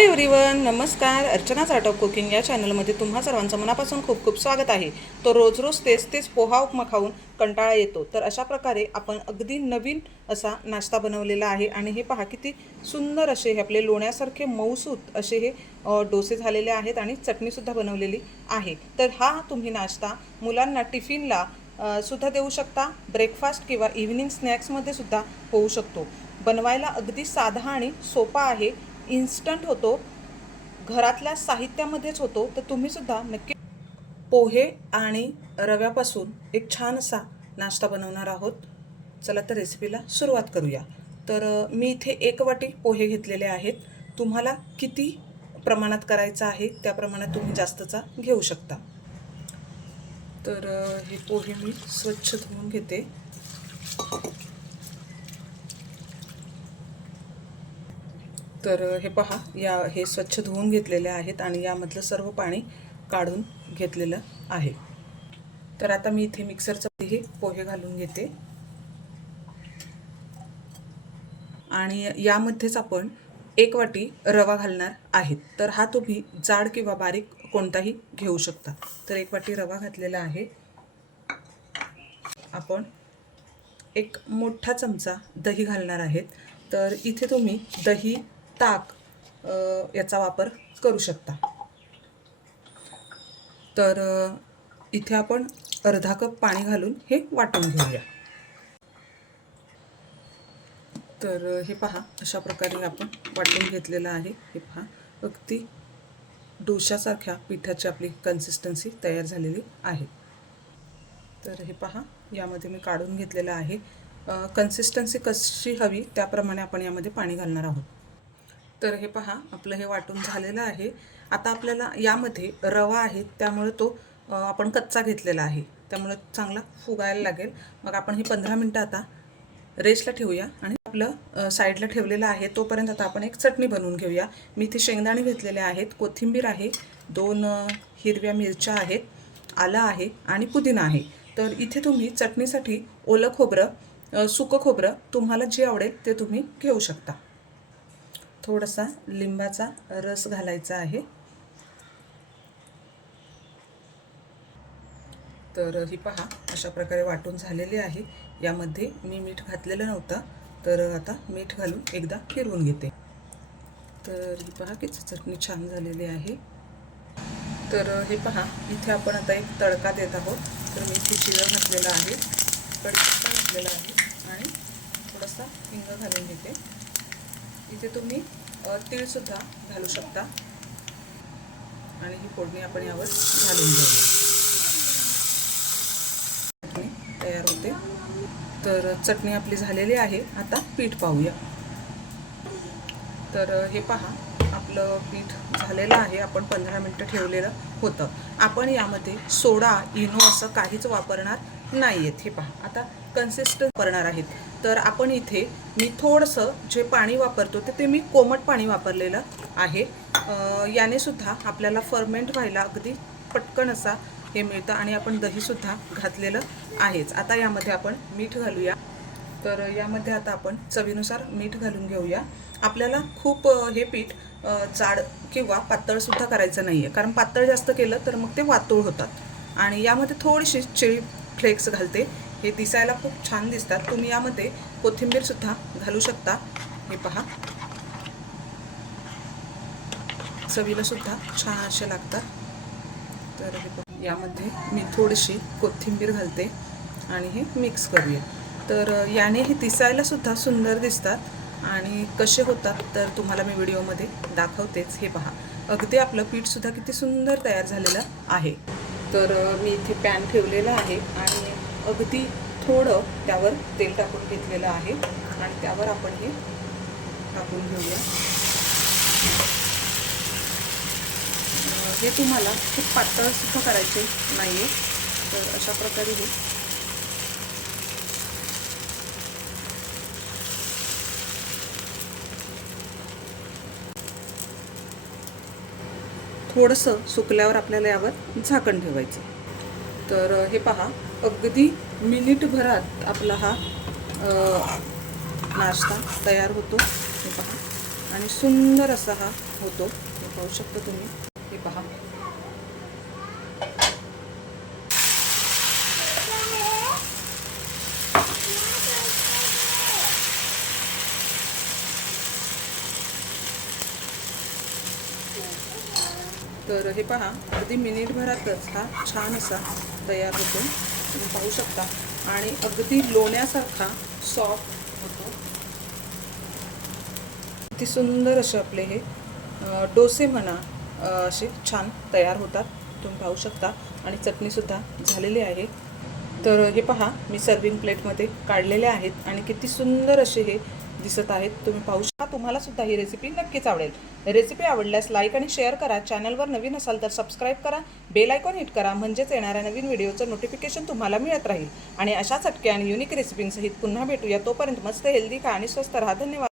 Everyone नमस्कार. Archana art of cooking या चॅनलमध्ये तुम्हा सर्वांचं मनापासून खूप खूप स्वागत आहे. तर रोज रोज तेच तेच पोहा उपमा खाऊन कंटाळा येतो. तर अशा प्रकारे आपण अगदी नवीन असा नाश्ता बनवलेला आहे आणि हे पहा किती सुंदर असे हे आपले लोण्यासारखे मऊसूत असे हे डोसे झालेले आहेत आणि चटणीसुद्धा बनवलेली आहे. तर हा तुम्ही नाश्ता मुलांना टिफिनला सुद्धा देऊ शकता ब्रेकफास्ट किंवा इव्हिनिंग स्नॅक्समध्ये सुद्धा होऊ शकतो. बनवायला अगदी साधा आणि सोपा आहे. इन्स्टंट होतो घरातल्या साहित्यामध्येच होतो तर तुम्ही सुद्धा नक्की पोहे आणि रव्यापासून एक छान असा नाश्ता बनवणार आहोत. चला तर रेसिपीला सुरुवात करूया. तर मी इथे एक वाटी पोहे घेतलेले आहेत. तुम्हाला किती प्रमाणात करायचं आहे त्या प्रमाणात तुम्ही जास्तचा घेऊ शकता. तर हे पोहे मी स्वच्छ धुवून घेते. तर हे पहा या हे स्वच्छ धुवून घेतलेले आहेत आणि यामधलं सर्व पाणी काढून घेतलेलं आहे. तर आता मी इथे मिक्सरचं हे पोहे घालून घेते. आणि यामध्येच आपण एक वाटी रवा घालणार आहेत. तर हा तुम्ही जाड किंवा बारीक कोणताही घेऊ शकता. तर एक वाटी रवा घातलेला आहे. आपण एक मोठा चमचा दही घालणार आहेत. तर इथे तुम्ही दही ताक याचा वापर करू शकता. तर इथे आपण अर्धा कप पाणी घालून हे वाटून घेऊया. तर हे पहा अशा प्रकारे आपण वाटून घेतलेलं आहे. हे पहा अगदी डोशासारख्या पिठाची आपली कन्सिस्टन्सी तयार झालेली आहे. तर हे पहा यामध्ये मी काढून घेतलेलं आहे. कन्सिस्टन्सी कशी हवी त्याप्रमाणे आपण यामध्ये पाणी घालणार आहोत. तर हे पहा आपलं हे वाटून झालेलं आहे. आता आपल्याला यामध्ये रवा आहे त्यामुळे तो आपण कच्चा घेतलेला आहे. त्यामुळे चांगला फुगायला लागेल. मग आपण हे पंधरा मिनटं आता रेस्टला ठेवूया आणि आपलं साईडला ठेवलेलं आहे तोपर्यंत आता आपण एक चटणी बनवून घेऊया. मी इथे शेंगदाणे घेतलेले आहेत कोथिंबीर आहे दोन हिरव्या मिरच्या आहेत आलं आहे आणि पुदिना आहे. तर इथे तुम्ही चटणीसाठी ओलं खोबरं सुकं खोबरं तुम्हाला जे आवडेल ते तुम्ही घेऊ शकता. थोडासा लिंबाचा रस घालायचा आहे. तर ही पहा अशा प्रकारे वाटून झालेली आहे. यामध्ये मी मीठ घातलेलं नव्हतं तर आता मीठ घालून एकदा फिरवून घेते. तर ही पहा किती चटणी छान झालेली आहे. तर हे पहा इथे आपण आता एक तडका देत आहोत. तर मी इथे जिरं घातलेलं आहे कढीपत्ता घातलेला आहे आणि थोडासा हिंग घालून घेते. इथे तुम्ही तीळसुद्धा घालू शकता. आणि ही फोडणी आपण यावर घालून घेऊया. चटणी तयार होते. तर चटणी आपली झालेली आहे. आता पीठ पाहूया. तर हे पहा आपलं पीठ झालेलं आहे. आपण पंधरा मिनटं ठेवलेलं होतं. आपण यामध्ये सोडा इनो असं काहीच वापरणार नाही आहेत हे पहा. आता कन्सिस्टन्ट करणार आहेत. तर आपण इथे मी थोडंसं जे पाणी वापरतो ते ते मी कोमट पाणी वापरलेलं आहे. याने सुद्धा आपल्याला फर्मेंट व्हायला अगदी पटकन असा हे मिळतं आणि आपण दहीसुद्धा घातलेलं आहेच. आता यामध्ये आपण मीठ घालूया. तर यामध्ये आता आपण चवीनुसार मीठ घालून घेऊया. आपल्याला खूप हे पीठ जाड किंवा पातळसुद्धा करायचं नाही आहे कारण पातळ जास्त केलं तर मग ते वातूळ होतात. आणि यामध्ये थोडीशी चिळी फ्लेक्स घालते. हे दिसायला खूप छान दिसतात. तुम्ही यामध्ये कोथिंबीरसुद्धा घालू शकता. हे पहा. चवीला सुद्धा छान असे लागतात. तर हे यामध्ये मी थोडीशी कोथिंबीर घालते आणि हे मिक्स करूया. तर याने हे दिसायला सुद्धा सुंदर दिसतात आणि कसे होतात तर तुम्हाला मी व्हिडिओमध्ये दाखवतेच. हे पहा. अगदी आपलं पीठसुद्धा किती सुंदर तयार झालेलं आहे. तर मी इथे पॅन ठेवलेला आहे आणि अगदी थोडं त्यावर तेल टाकून घेतलेलं आहे. आणि त्यावर आपण हे टाकून घेऊया. हे तुम्हाला खूप पातळसुद्धा करायचे नाही आहे तर अशा प्रकारे हे. थोडंसं सुकल्यावर आपल्याला यावर झाकण ठेवायचं. तर हे पहा. अगदी मिनिटभरात आपला हा नाश्ता तयार होतो. हे पहा. आणि सुंदर असा हा होतो. हे पाहू शकता तुम्ही. हे पहा. तर हे पहा अगदी मिनिटभरातच हा छान असा तयार होतो. तुम्ही पाहू शकता. आणि अगदी लोण्यासारखा सॉफ्ट होतो. किती सुंदर असे आपले हे डोसे म्हणा असे छान तयार होतात. तुम्ही पाहू शकता. आणि चटणीसुद्धा झालेली आहे. तर हे पहा मी सर्विंग प्लेटमध्ये काढलेले आहेत. आणि किती सुंदर असे हे दिसत आहेत. तुम्ही पाहू शकता तुम्हाला सुद्धा ही रेसिपी नक्कीच आवडेल. रेसिपी आवडल्यास लाईक आणि शेअर करा. चॅनलवर नवीन असाल तर सबस्क्राईब करा. बेल आयकॉन हिट करा. म्हणजेच येणाऱ्या नवीन व्हिडिओचं नोटिफिकेशन तुम्हाला मिळत राहील. आणि अशा चटके आणि युनिक रेसिपींसहित पुन्हा भेटूया. तोपर्यंत मस्त हेल्दी खा आणि स्वस्त राहा. धन्यवाद.